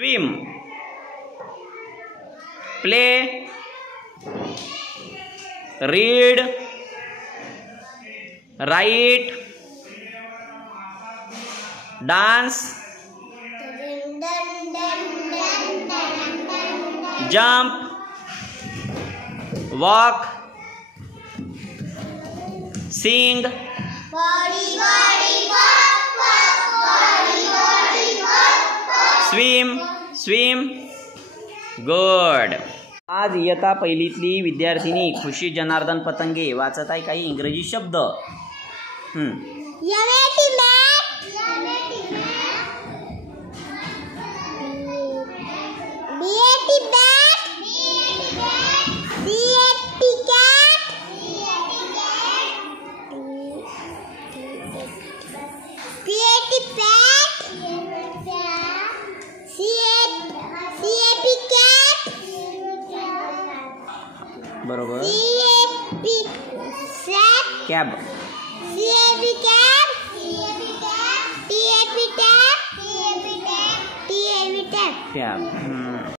swim, play, read, write, dance, jump, walk, sing, swim. Good. आज इयत्ता पहिलीतली विद्यार्थिनी खुशी जनार्दन पतंगे वाचत आहे काही इंग्रजी शब्द. बरोबर. कॅब. कॅब.